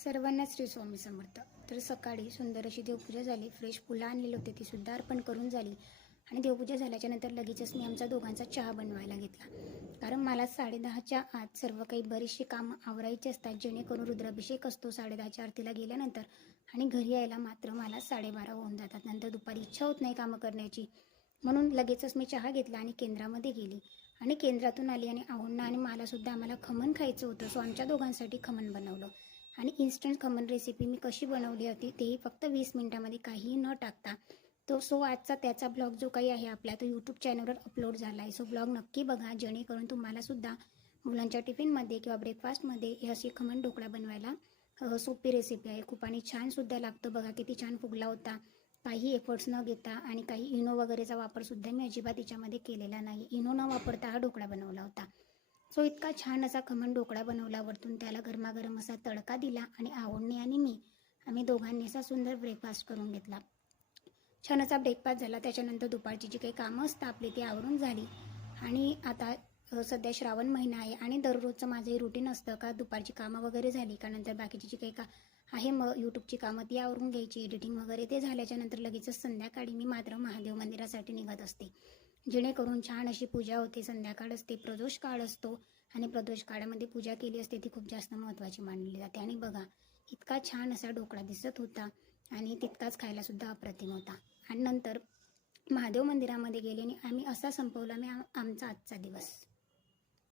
सर्वांना श्री स्वामी समर्थ. तर सकाळी सुंदर अशी देवपूजा झाली. फ्रेश फुलं आणलेली होती ती सुद्धा अर्पण करून झाली आणि देवपूजा झाल्याच्या नंतर लगेचच मी आमचा दोघांचा चहा बनवायला घेतला. कारण मला 10:30च्या आत सर्व काही बरीचशी कामं आवरायची असतात, जेणेकरून रुद्राभिषेक असतो 10:30च्या आरतीला गेल्यानंतर आणि घरी यायला मात्र मला 12:30 होऊन जातात. नंतर दुपारी इच्छा होत नाही कामं करण्याची, म्हणून लगेचच मी चहा घेतला आणि केंद्रामध्ये गेली आणि केंद्रातून आली आणि आवडणं आणि आम्हाला खमण खायचं होतं. सो आमच्या दोघांसाठी खमण बनवलं आणि इन्स्टंट खमण रेसिपी मी कशी बनवली होती तेही फक्त 20 मिनिटामध्ये काहीही न टाकता. सो आजचा त्याचा ब्लॉग जो काही आहे आपल्या तो यूट्यूब चॅनलवर अपलोड झाला आहे. सो ब्लॉग नक्की बघा, जेणेकरून तुम्हालासुद्धा मुलांच्या टिफिनमध्ये किंवा ब्रेकफास्टमध्ये हे अशी खमण ढोकळा बनवायला सोपी रेसिपी आहे. खूप आणि छानसुद्धा लागतं. बघा किती छान फुगला होता, काही एफर्ट्स न घेता. आणि काही इनो वगैरेचा वापरसुद्धा मी अजिबात याच्यामध्ये केलेला नाही. इनो न वापरता हा ढोकळा बनवला होता. सो इतका छान असा खमण ढोकळा बनवला. वरतून त्याला गरमागरम असा तडका दिला आणि आवडणे आणि आम्ही दोघांनी असा सुंदर ब्रेकफास्ट करून घेतला. छान असा ब्रेकफास्ट झाला. त्याच्यानंतर दुपारची जी काही कामं असतात आपली ती आवरून झाली आणि आता सध्या श्रावण महिना आहे आणि दररोजचं माझं रुटीन असतं का दुपारची कामं वगैरे झाली का नंतर बाकीची जी काही आहे मग यूट्यूबची कामं ती आवरून घ्यायची, एडिटिंग वगैरे ते झाल्याच्यानंतर लगेचच संध्याकाळी मी मात्र महादेव मंदिरासाठी निघत असते, जेणेकरून छान अशी पूजा होते. संध्याकाळ असते, प्रदोष काळ असतो आणि प्रदोष काळामध्ये पूजा केली असते ती खूप जास्त महत्त्वाची मानली जाते. आणि बघा इतका छान असा ढोकळा दिसत होता आणि तितकाच खायलासुद्धा अप्रतिम होता. आणि नंतर महादेव मंदिरामध्ये गेले आणि आम्ही असा संपवला आमचा आजचा दिवस.